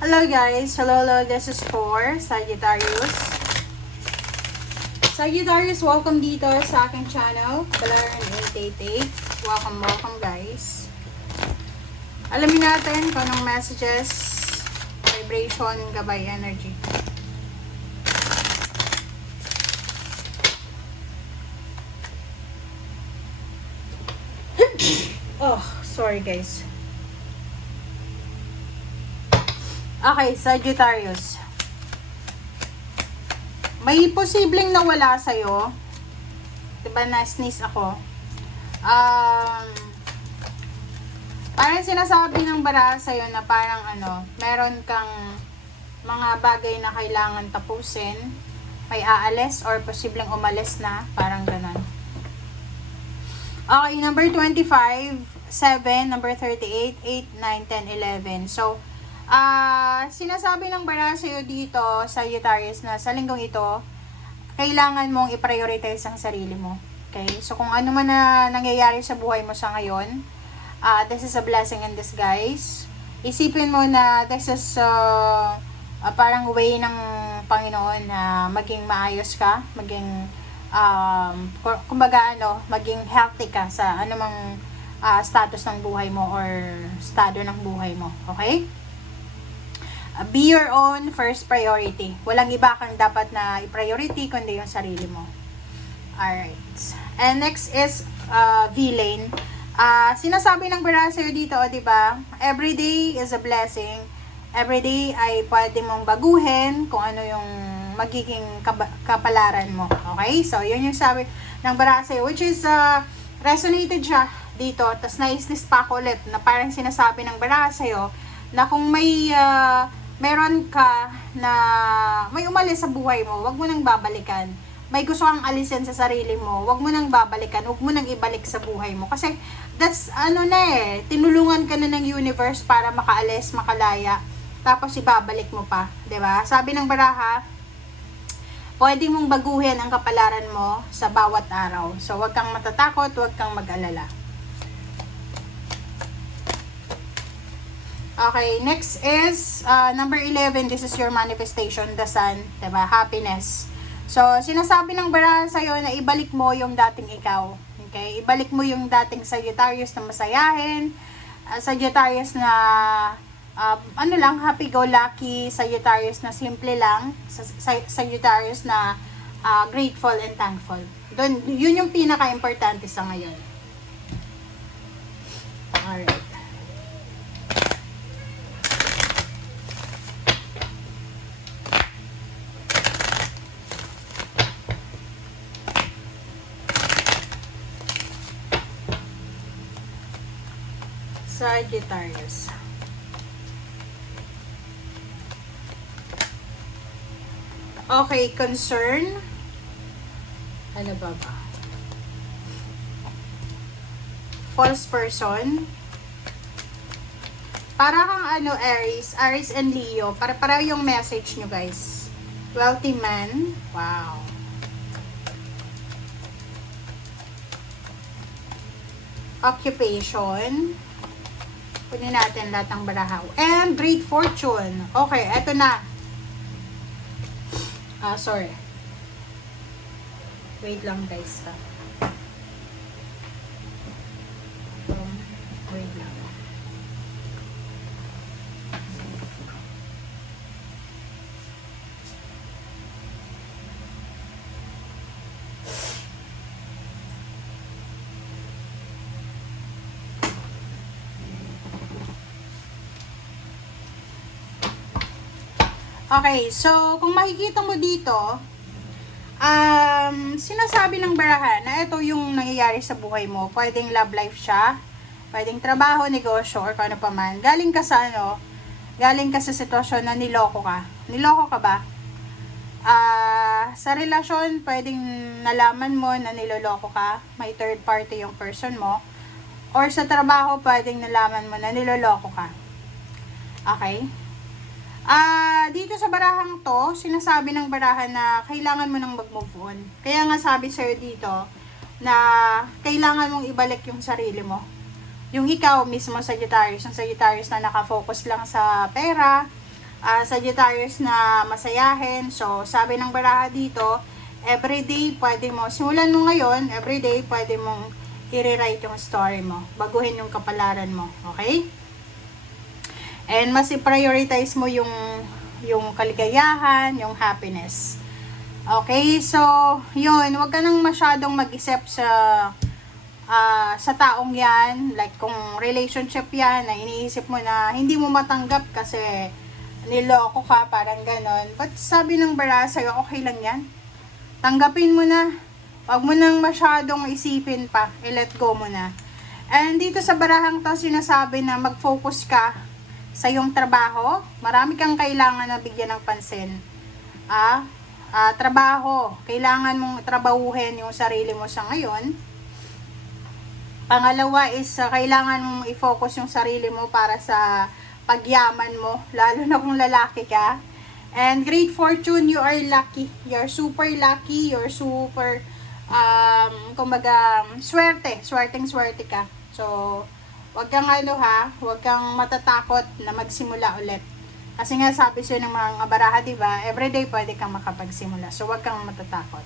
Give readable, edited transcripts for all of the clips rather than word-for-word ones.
Hello guys, hello, this is for Sagittarius. Sagittarius, welcome dito sa aking channel, Balaran and Tay. Welcome guys. Alamin natin kung anong messages, vibration, gabay, energy. Oh, sorry guys. Okay, Sagittarius. May posibleng nawala sa'yo. Diba, na-sneeze ako. Parang sinasabi ng bara sa'yo na parang meron kang mga bagay na kailangan tapusin. May aalis or posibleng umalis na. Parang ganon. Okay, number 25, 7, number 38, 8, 9, 10, 11. So, sinasabi ng bara sa'yo dito, Sagittarius, na sa linggong ito, kailangan mong i-prioritize ang sarili mo. Okay? So, kung ano man na nangyayari sa buhay mo sa ngayon, this is a blessing in disguise. Isipin mo na this is parang way ng Panginoon na maging maayos ka, maging, kumbaga maging healthy ka sa anumang status ng buhay mo or estado ng buhay mo. Okay? Be your own first priority. Walang iba kang dapat na i-priority kundi yung sarili mo. Alright. And next is V-Lane. Sinasabi ng bara sa'yo dito, diba? Every day is a blessing. Every day ay pwede mong baguhin kung ano yung magiging kapalaran mo. Okay? So, yun yung sabi ng bara sa'yo, which is resonated siya dito. Tapos na-isnis pa ako ulit na parang sinasabi ng bara sa'yo na kung may meron ka na may umalis sa buhay mo, wag mo nang babalikan. May gusto kang alisin sa sarili mo, wag mo nang babalikan, wag mo nang ibalik sa buhay mo. Kasi that's tinulungan ka na ng universe para makaalis, makalaya, tapos ibabalik mo pa, 'di ba? Sabi ng baraha, pwede mong baguhin ang kapalaran mo sa bawat araw. So wag kang matatakot, wag kang mag-alala. Okay, next is number 11. This is your manifestation, the sun, diba? Happiness. So, sinasabi ng bara sa'yo na ibalik mo yung dating ikaw. Okay? Ibalik mo yung dating Sagittarius na masayahin, Sagittarius na happy-go-lucky, Sagittarius na simple lang, Sagittarius na grateful and thankful. Yun yung pinaka-importante sa ngayon. Alright. Sagittarius. Okay, concern. Ano ba? False person. Para kang Aries and Leo. Para yung message nyo, guys. Wealthy man. Wow. Occupation. Kunin natin lahat ng barahaw. And great fortune. Okay, eto na. Sorry. Wait lang guys. Wait lang. Okay, so kung makikita mo dito, sinasabi ng barahan na ito yung nangyayari sa buhay mo. Pwedeng love life siya, pwedeng trabaho, negosyo, or kung ano pa man. Galing ka sa sitwasyon na niloko ka. Niloko ka ba? Sa relasyon, pwedeng nalaman mo na niloloko ka. May third party yung person mo. Or sa trabaho, pwedeng nalaman mo na niloloko ka. Okay? Dito sa barahang to, sinasabi ng barahan na kailangan mo nang mag-move on. Kaya nga sabi sa'yo dito na kailangan mong ibalik yung sarili mo. Yung ikaw mismo, Sagittarius, ang Sagittarius na nakafocus lang sa pera, Sagittarius na masayahin. So, sabi ng baraha dito, everyday pwede mo, simulan mo ngayon, everyday pwede mong i-rewrite yung story mo. Baguhin yung kapalaran mo. Okay? And mas i-prioritize mo yung kaligayahan, yung happiness. Okay? So, yun. Huwag ka nang masyadong mag-isip sa taong yan. Like, kung relationship yan, na iniisip mo na hindi mo matanggap kasi niloko ka, parang ganon. But sabi ng baraha sa'yo, okay lang yan. Tanggapin mo na. Huwag mo nang masyadong isipin pa. I-let go mo na. And dito sa barahang to, sinasabi na mag-focus ka sa iyong trabaho. Marami kang kailangan na bigyan ng pansin. Trabaho. Kailangan mong trabahuhin yung sarili mo sa ngayon. Pangalawa is, kailangan mong i-focus yung sarili mo para sa pagyaman mo. Lalo na kung lalaki ka. And great fortune, you are lucky. You're super lucky. You're super, kumbaga, swerte. Swerteng-swerte ka. So, wag kang wag kang matatakot na magsimula ulit. Kasi nga sabi sa'yo ng mga baraha, diba? Everyday pwede kang makapagsimula. So, wag kang matatakot.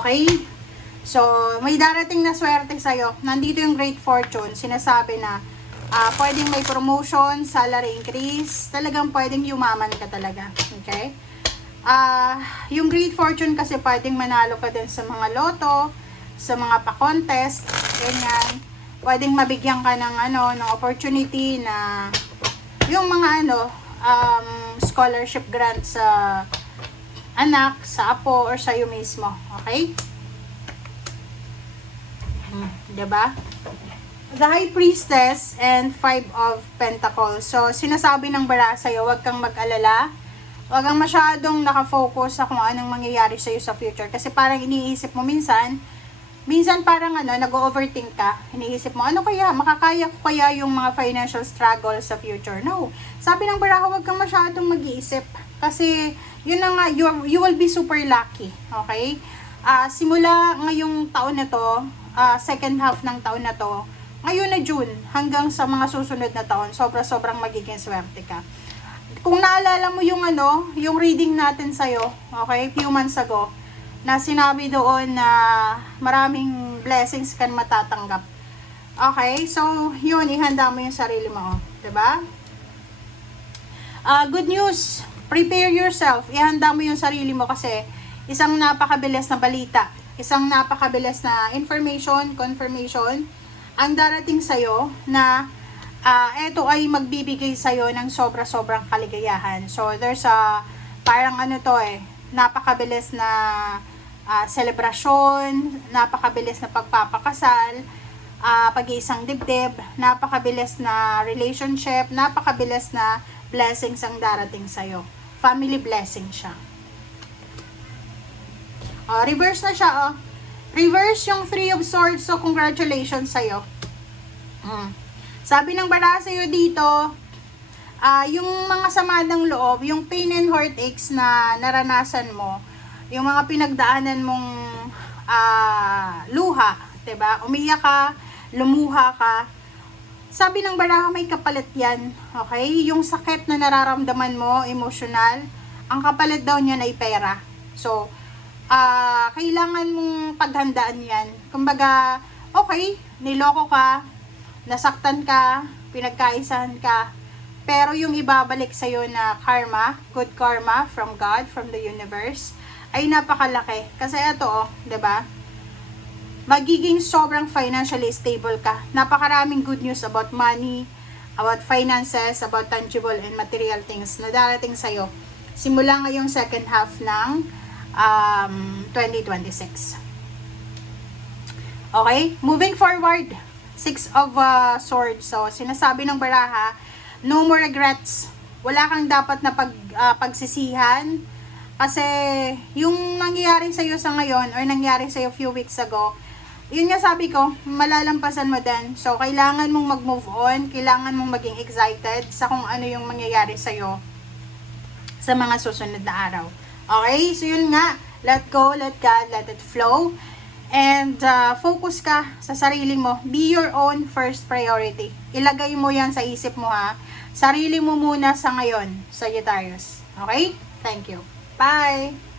Okay? So, may darating na swerte sa'yo. Nandito yung great fortune. Sinasabi na, pwedeng may promotion, salary increase. Talagang pwedeng yumaman ka talaga. Okay? Yung great fortune kasi pwedeng manalo ka din sa mga loto, sa mga pa-contest, ganyan. Pwedeng mabigyan ka ng ng opportunity na yung mga scholarship grant sa anak, sa apo, or sa iyo mismo. Okay? Diba? The High Priestess and Five of Pentacles. So, sinasabi ng baraha sa'yo, huwag kang mag-alala. Huwag kang masyadong nakafocus sa kung anong mangyayari sa'yo sa future. Kasi parang iniisip mo minsan parang nag-overthink ka. Iniisip mo, ano kaya? Makakaya ko kaya yung mga financial struggle sa future? No. Sabi ng baraha, huwag kang masyadong mag-iisip. Kasi, yun na nga, you will be super lucky. Okay? Simula ngayong taon na to, second half ng taon na to, ngayon na June, hanggang sa mga susunod na taon, sobrang magiging swerte ka. Kung naalala mo yung yung reading natin sa'yo, okay, few months ago, na sinabi doon na maraming blessings ka matatanggap. Okay, so yun, ihanda mo yung sarili mo, diba? Good news, prepare yourself, ihanda mo yung sarili mo kasi isang napakabilis na balita, isang napakabilis na information, confirmation, ang darating sa'yo na ito ay magbibigay sa'yo ng sobrang kaligayahan. So, there's parang napakabilis na selebrasyon, napakabilis na pagpapakasal, pag-iisang dibdib, napakabilis na relationship, napakabilis na blessings ang darating sa'yo. Family blessing siya. Reverse na siya, Reverse yung Three of Swords, so congratulations sa'yo. Sabi ng baraha sa'yo dito, yung mga sama ng loob, yung pain and heartaches na naranasan mo, yung mga pinagdaanan mong luha, diba? Umiyak ka, lumuha ka. Sabi ng baraha, may kapalit yan. Okay? Yung sakit na nararamdaman mo, emotional, ang kapalit daw niyan ay pera. So, kailangan mong paghandaan yan. Kumbaga, okay, niloko ka, nasaktan ka, pinagkaisahan ka, pero yung ibabalik sa'yo na karma, good karma from God, from the universe, ay napakalaki. Kasi ito, diba? Magiging sobrang financially stable ka. Napakaraming good news about money, about finances, about tangible and material things na darating sa'yo. Simula ngayong second half ng 2026. Okay? Moving forward, Six of Swords. So, sinasabi ng baraha, no more regrets. Wala kang dapat na pagsisihan. Kasi, yung nangyayari sa'yo sa ngayon, or nangyari sa'yo few weeks ago, yun nga sabi ko, malalampasan mo din. So, kailangan mong mag-move on. Kailangan mong maging excited sa kung ano yung mangyayari sa'yo sa mga susunod na araw. Okay? So, yun nga. Let go, let God, let it flow. And focus ka sa sarili mo. Be your own first priority. Ilagay mo yan sa isip mo ha. Sarili mo muna sa ngayon, Sagittarius. Okay? Thank you. Bye!